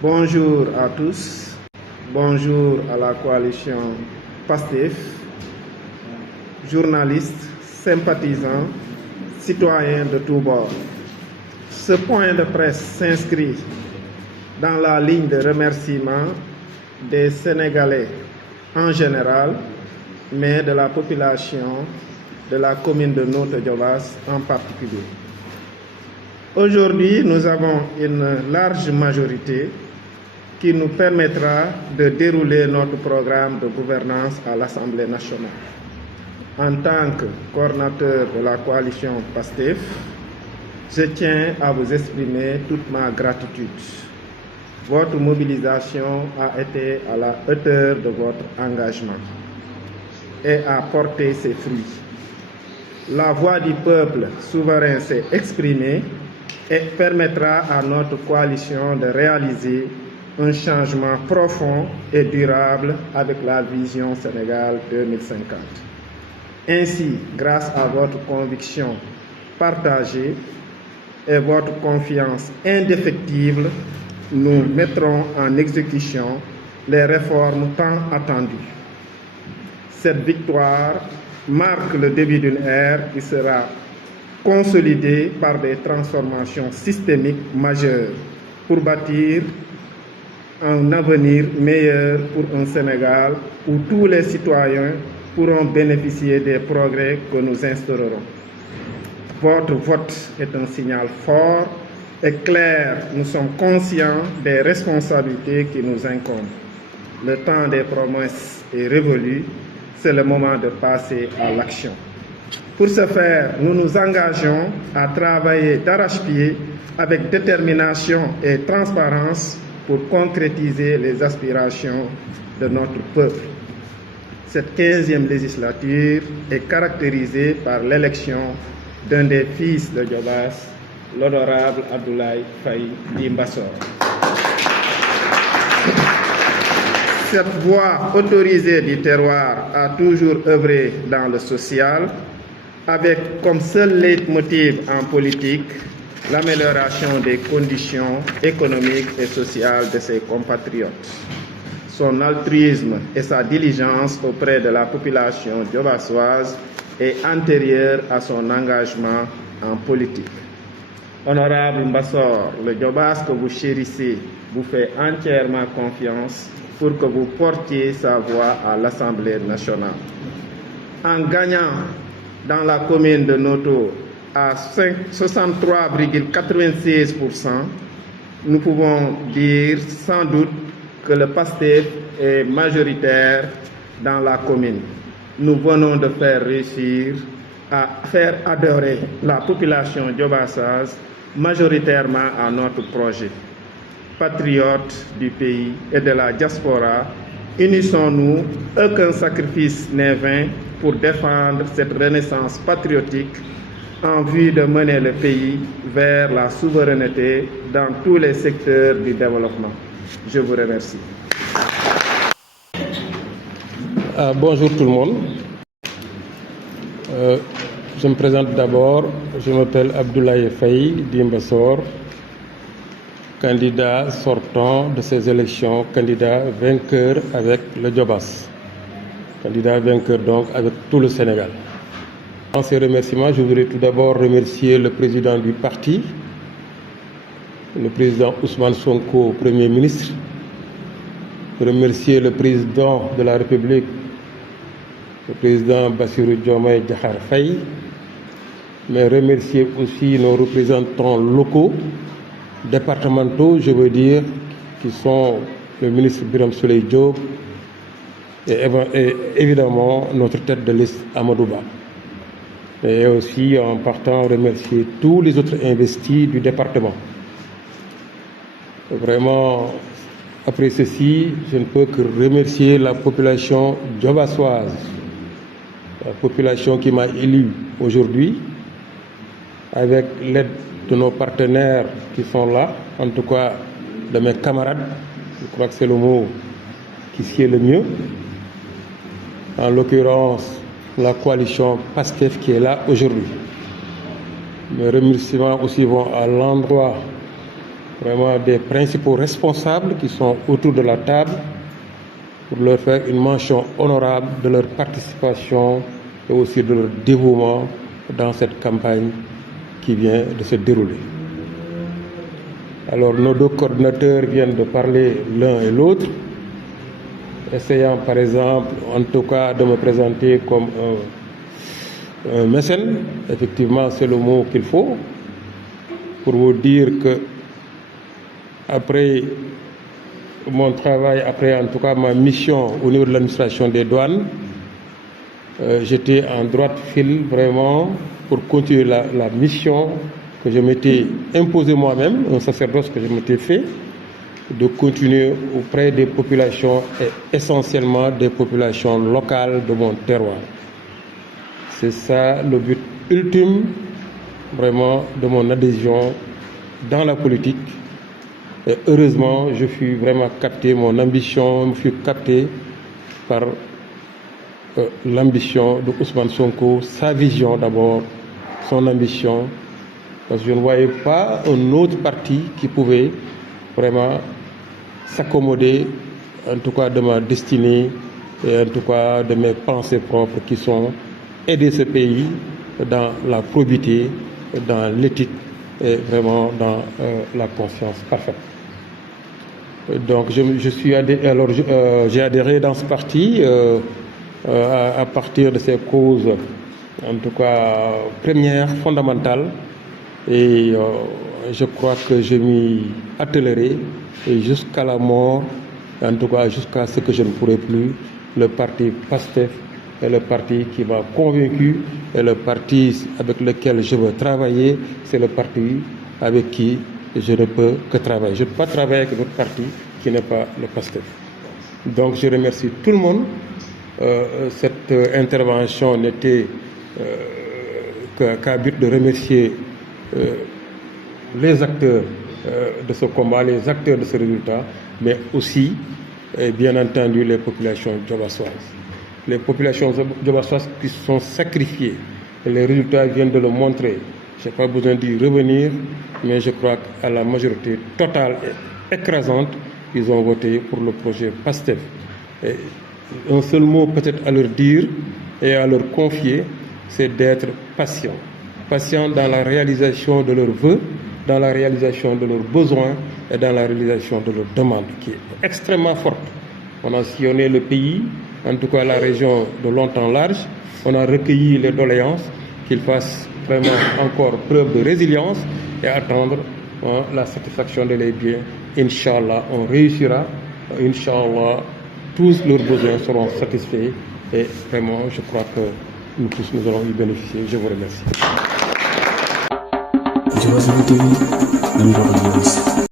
Bonjour à tous, bonjour à la coalition PASTEF, journalistes, sympathisants, citoyens de tous bords. Ce point de presse s'inscrit dans la ligne de remerciement des Sénégalais en général, mais de la population de la commune de Notto Diobass en particulier. Aujourd'hui, nous avons une large majorité qui nous permettra de dérouler notre programme de gouvernance à l'Assemblée nationale. En tant que coordinateur de la coalition PASTEF, je tiens à vous exprimer toute ma gratitude. Votre mobilisation a été à la hauteur de votre engagement et a porté ses fruits. La voix du peuple souverain s'est exprimée et permettra à notre coalition de réaliser un changement profond et durable avec la vision Sénégal 2050. Ainsi, grâce à votre conviction partagée et votre confiance indéfectible, nous mettrons en exécution les réformes tant attendues. Cette victoire marque le début d'une ère qui sera consolidée par des transformations systémiques majeures pour bâtir un avenir meilleur pour un Sénégal où tous les citoyens pourront bénéficier des progrès que nous instaurerons. Votre vote est un signal fort et clair. Nous sommes conscients des responsabilités qui nous incombent. Le temps des promesses est révolu. C'est le moment de passer à l'action. Pour ce faire, nous nous engageons à travailler d'arrache-pied avec détermination et transparence pour concrétiser les aspirations de notre peuple. Cette 15e législature est caractérisée par l'élection d'un des fils de Diobass, l'honorable Abdoulaye Faye Ly Mbassor. Cette voix autorisée du terroir a toujours œuvré dans le social, avec comme seul leitmotiv en politique l'amélioration des conditions économiques et sociales de ses compatriotes. Son altruisme et sa diligence auprès de la population diobassoise est antérieure à son engagement en politique. Honorable Mbassor, le Diobass que vous chérissez vous fait entièrement confiance pour que vous portiez sa voix à l'Assemblée nationale. En gagnant dans la commune de Notto à 63,96%, nous pouvons dire sans doute que le PASTEF est majoritaire dans la commune. Nous venons de faire réussir à faire adhérer la population diobassoise majoritairement à notre projet. Patriotes du pays et de la diaspora, unissons-nous, aucun sacrifice n'est vain pour défendre cette renaissance patriotique en vue de mener le pays vers la souveraineté dans tous les secteurs du développement. Je vous remercie. Bonjour tout le monde. Je me présente d'abord. Je m'appelle Abdoulaye Faye Ly Mbassor, candidat sortant de ces élections, candidat vainqueur avec le Diobass, candidat vainqueur donc avec tout le Sénégal. Dans ces remerciements, je voudrais tout d'abord remercier le président du parti, le président Ousmane Sonko, Premier ministre, remercier le président de la République, le président Bassirou Diomaye Diakhar Faye, mais remercier aussi nos représentants locaux, départementaux, je veux dire, qui sont le ministre Birame Souleye Diop et évidemment notre tête de liste Amadou Ba. Et aussi en partant remercier tous les autres investis du département. Vraiment, après ceci, je ne peux que remercier la population diobassoise, la population qui m'a élu aujourd'hui, avec l'aide de nos partenaires qui sont là, en tout cas de mes camarades, je crois que c'est le mot qui sied le mieux, en l'occurrence la coalition PASTEF qui est là aujourd'hui. Mes remerciements aussi vont à l'endroit vraiment des principaux responsables qui sont autour de la table pour leur faire une mention honorable de leur participation et aussi de leur dévouement dans cette campagne qui vient de se dérouler. Alors nos deux coordinateurs viennent de parler l'un et l'autre, essayant par exemple en tout cas de me présenter comme un mécène. Effectivement, c'est le mot qu'il faut pour vous dire que après mon travail, après en tout cas ma mission au niveau de l'administration des douanes, j'étais en droite file vraiment pour continuer la mission que je m'étais imposée moi-même, un sacerdoce que je m'étais fait, de continuer auprès des populations et essentiellement des populations locales de mon terroir. C'est ça le but ultime vraiment de mon adhésion dans la politique. Et heureusement, je fus vraiment capté, mon ambition me fut captée par l'ambition de Ousmane Sonko, sa vision d'abord, son ambition, parce que je ne voyais pas un autre parti qui pouvait vraiment s'accommoder, en tout cas de ma destinée et en tout cas de mes pensées propres qui sont aider ce pays dans la probité, dans l'éthique et vraiment dans la conscience parfaite. Donc j'ai adhéré dans ce parti à partir de ces causes, en tout cas premières, fondamentales, et je crois que je m'y attelerai et jusqu'à la mort, en tout cas jusqu'à ce que je ne pourrai plus. Le parti PASTEF est le parti qui m'a convaincu et le parti avec lequel je veux travailler, c'est le parti avec qui je ne peux que travailler. Je ne peux pas travailler avec d'autres partis qui n'est pas le PASTEF. Donc je remercie tout le monde. Cette intervention n'était qu'à but de remercier les acteurs de ce combat, les acteurs de ce résultat, mais aussi, bien entendu, les populations djobassoises. Les populations djobassoises qui se sont sacrifiées. Et les résultats viennent de le montrer. Je n'ai pas besoin d'y revenir, mais je crois qu'à la majorité totale et écrasante, ils ont voté pour le projet PASTEF. Et un seul mot peut-être à leur dire et à leur confier, c'est d'être patient. Patient dans la réalisation de leurs vœux, dans la réalisation de leurs besoins et dans la réalisation de leurs demandes, qui est extrêmement forte. On a sillonné le pays, en tout cas la région de long en large. On a recueilli les doléances, qu'ils fassent vraiment encore preuve de résilience et attendre la satisfaction de leurs biens. Inch'Allah, on réussira. Inch'Allah, tous leurs besoins seront satisfaits et vraiment, je crois que nous tous nous allons y bénéficier. Je vous remercie.